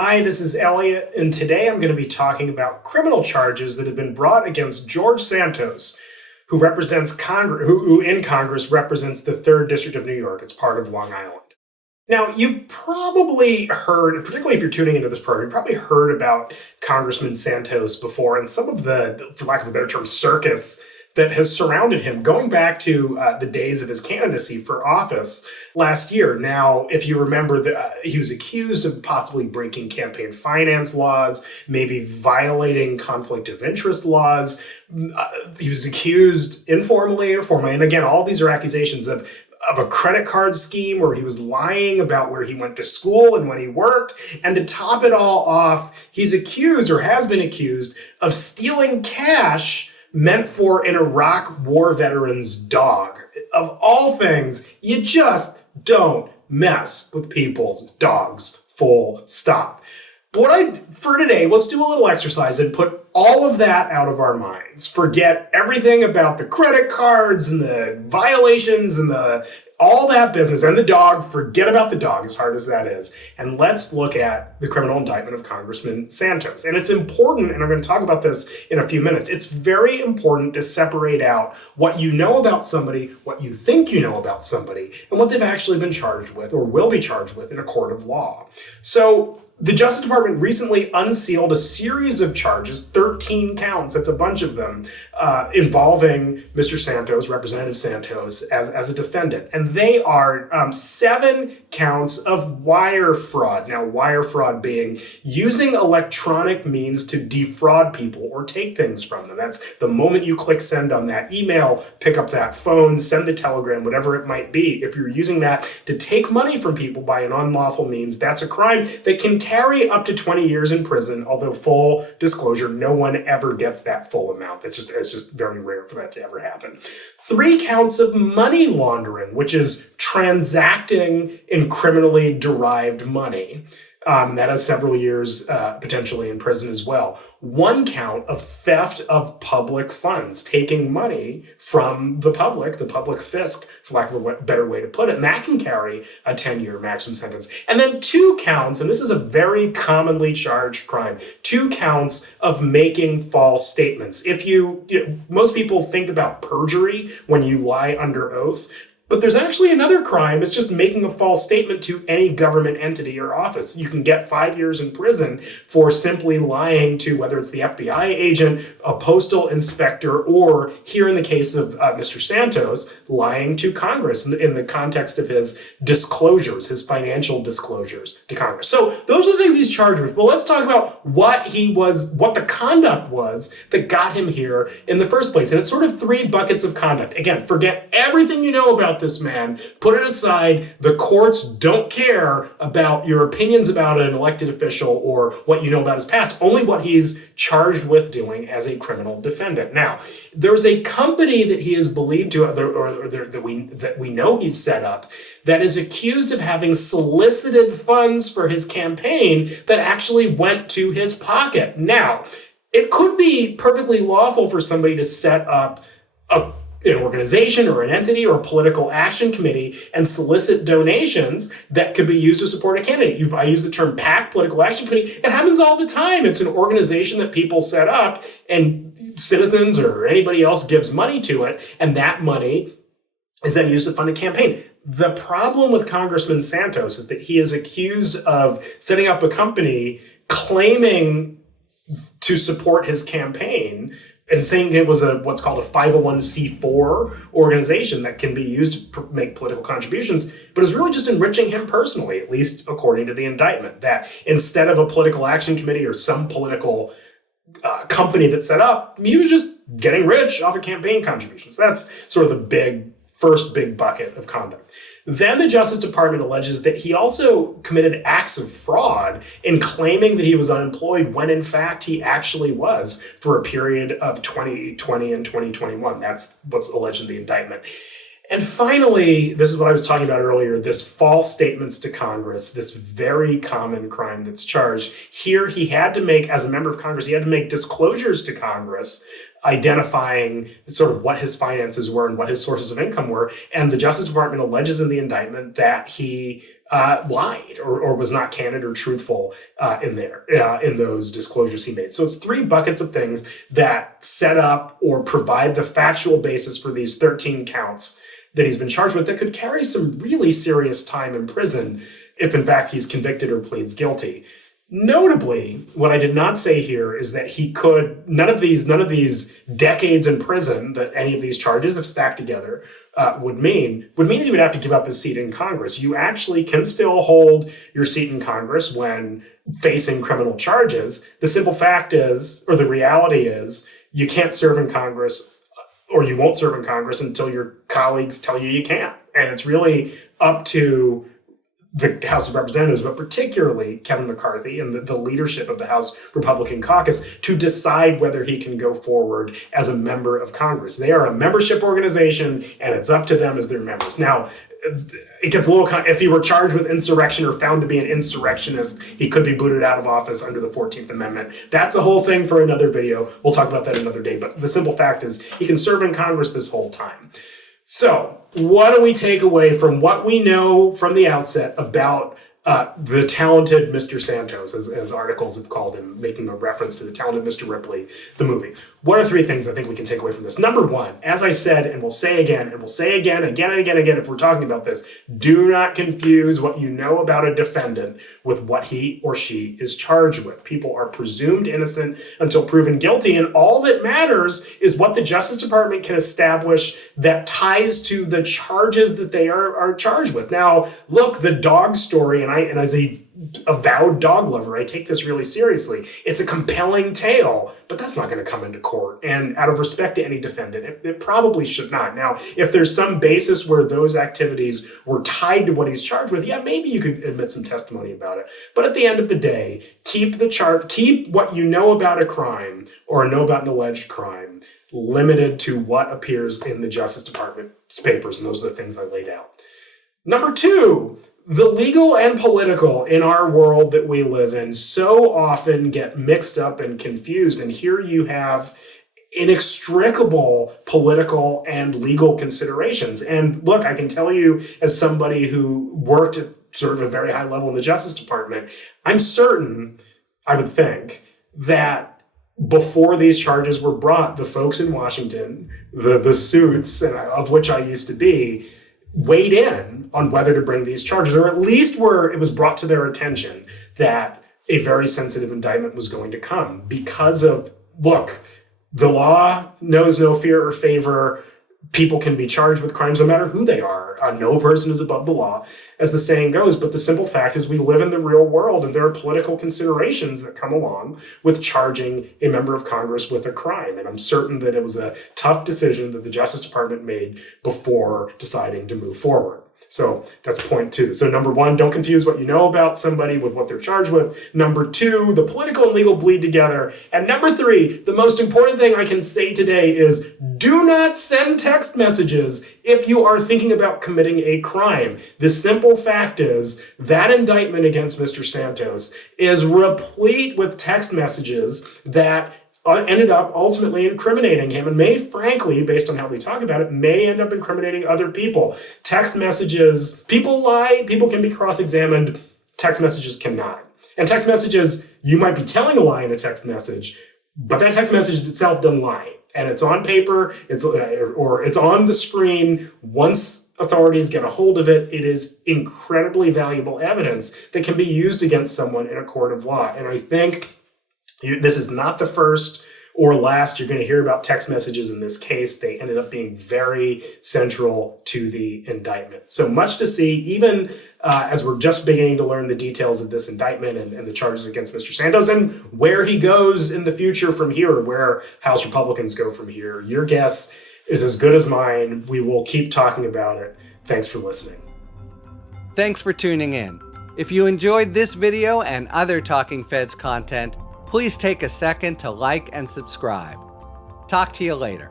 Hi, this is Elliot, and today I'm going to be talking about criminal charges that have been brought against George Santos, who represents Congress, who in Congress represents the 3rd District of New York. It's part of Long Island. Now, you've probably heard, particularly if you're tuning into this program, you've probably heard about Congressman Santos before and some of the, for lack of a better term, circus that has surrounded him going back to the days of his candidacy for office last year. Now, if you remember, he was accused of possibly breaking campaign finance laws, maybe violating conflict of interest laws. He was accused informally or formally. And again, all these are accusations of a credit card scheme where he was lying about where he went to school and when he worked. And to top it all off, he's accused or has been accused of stealing cash meant for an Iraq war veteran's dog. Of all things, you just don't mess with people's dogs, full stop. But for today, let's do a little exercise and put all of that out of our minds. Forget everything about the credit cards and the violations and all that business and the dog. Forget about the dog, as hard as that is. And let's look at the criminal indictment of Congressman Santos. And it's important, and I'm going to talk about this in a few minutes, it's very important to separate out what you know about somebody, what you think you know about somebody, and what they've actually been charged with or will be charged with in a court of law. So the Justice Department recently unsealed a series of charges, 13 counts, that's a bunch of them, involving Mr. Santos, Representative Santos, as a defendant. And they are 7 counts of wire fraud. Now, wire fraud being using electronic means to defraud people or take things from them. That's the moment you click send on that email, pick up that phone, send the telegram, whatever it might be. If you're using that to take money from people by an unlawful means, that's a crime that can carry up to 20 years in prison, although full disclosure, no one ever gets that full amount. It's just very rare for that to ever happen. 3 counts of money laundering, which is transacting in criminally derived money. That has several years potentially in prison as well. 1 count of theft of public funds, taking money from the public fisc, for lack of a better way to put it, and that can carry a 10-year maximum sentence. And then 2 counts, and this is a very commonly charged crime, 2 counts of making false statements. Most people think about perjury when you lie under oath, but there's actually another crime. It's just making a false statement to any government entity or office. You can get 5 years in prison for simply lying to, whether it's the FBI agent, a postal inspector, or here in the case of Mr. Santos, lying to Congress in the context of his disclosures, his financial disclosures to Congress. So those are the things he's charged with. Well, let's talk about what the conduct was that got him here in the first place. And it's sort of 3 buckets of conduct. Again, forget everything you know about this man, put it aside. The courts don't care about your opinions about an elected official or what you know about his past, only what he's charged with doing as a criminal defendant. Now, there's a company that he is believed to, that we know he's set up, that is accused of having solicited funds for his campaign that actually went to his pocket. Now, it could be perfectly lawful for somebody to set up an organization or an entity or a political action committee and solicit donations that could be used to support a candidate. I use the term PAC, political action committee. It happens all the time. It's an organization that people set up and citizens or anybody else gives money to it, and that money is then used to fund a campaign. The problem with Congressman Santos is that he is accused of setting up a company claiming to support his campaign and saying it was what's called a 501c4 organization that can be used to make political contributions, but is really just enriching him personally, at least according to the indictment, that instead of a political action committee or some political company that's set up, he was just getting rich off of campaign contributions. That's sort of the first big bucket of conduct. Then the Justice Department alleges that he also committed acts of fraud in claiming that he was unemployed when in fact he actually was for a period of 2020 and 2021. That's what's alleged in the indictment. And finally, this is what I was talking about earlier, this false statements to Congress, this very common crime that's charged. Here he had to make, as a member of Congress, he had to make disclosures to Congress identifying sort of what his finances were and what his sources of income were. And the Justice Department alleges in the indictment that he lied or was not candid or truthful in those disclosures he made. So it's 3 buckets of things that set up or provide the factual basis for these 13 counts that he's been charged with that could carry some really serious time in prison if in fact he's convicted or pleads guilty. Notably, what I did not say here is that he could, none of these decades in prison that any of these charges, if stacked together, would mean that he would have to give up his seat in Congress. You actually can still hold your seat in Congress when facing criminal charges. The simple fact is, or the reality is, you can't serve in Congress, or you won't serve in Congress until your colleagues tell you can't. And it's really up to the House of Representatives, but particularly Kevin McCarthy and the leadership of the House Republican caucus to decide whether he can go forward as a member of Congress. They are a membership organization, and it's up to them as their members. Now, it gets a little, if he were charged with insurrection or found to be an insurrectionist, he could be booted out of office under the 14th Amendment. That's a whole thing for another video. We'll talk about that another day. But the simple fact is he can serve in Congress this whole time. So what do we take away from what we know from the outset about the talented Mr. Santos, as articles have called him, making a reference to the talented Mr. Ripley, the movie? What are 3 things I think we can take away from this? Number 1, as I said, and we'll say again, and we'll say again and again, if we're talking about this, do not confuse what you know about a defendant with what he or she is charged with. People are presumed innocent until proven guilty, and all that matters is what the Justice Department can establish that ties to the charges that they are charged with. Now, look, the dog story, and as a avowed dog lover, I take this really seriously. It's a compelling tale, but that's not going to come into court. And out of respect to any defendant, it probably should not. Now, if there's some basis where those activities were tied to what he's charged with, yeah, maybe you could admit some testimony about it. But at the end of the day, keep what you know about a crime or know about an alleged crime limited to what appears in the Justice Department's papers. And those are the things I laid out. Number 2, the legal and political in our world that we live in so often get mixed up and confused. And here you have inextricable political and legal considerations. And look, I can tell you, as somebody who worked at sort of a very high level in the Justice Department, I'm certain, I would think, that before these charges were brought, the folks in Washington, the suits, of which I used to be, weighed in on whether to bring these charges, or at least where it was brought to their attention that a very sensitive indictment was going to come because of, look, the law knows no fear or favor. People can be charged with crimes no matter who they are. No person is above the law, as the saying goes. But the simple fact is we live in the real world, and there are political considerations that come along with charging a member of Congress with a crime. And I'm certain that it was a tough decision that the Justice Department made before deciding to move forward. So that's point 2. So number 1, don't confuse what you know about somebody with what they're charged with. Number 2, the political and legal bleed together. And number 3, the most important thing I can say today is do not send text messages if you are thinking about committing a crime. The simple fact is that indictment against Mr. Santos is replete with text messages that ended up ultimately incriminating him and may, frankly, based on how we talk about it, may end up incriminating other people. Text messages, people lie, people can be cross-examined, text messages cannot. And text messages, you might be telling a lie in a text message, but that text message itself doesn't lie. And it's on paper, or it's on the screen. Once authorities get a hold of it, it is incredibly valuable evidence that can be used against someone in a court of law. And I think this is not the first or last you're going to hear about text messages in this case. They ended up being very central to the indictment. So much to see, even as we're just beginning to learn the details of this indictment and the charges against Mr. Santos and where he goes in the future from here, where House Republicans go from here. Your guess is as good as mine. We will keep talking about it. Thanks for listening. Thanks for tuning in. If you enjoyed this video and other Talking Feds content, please take a second to like and subscribe. Talk to you later.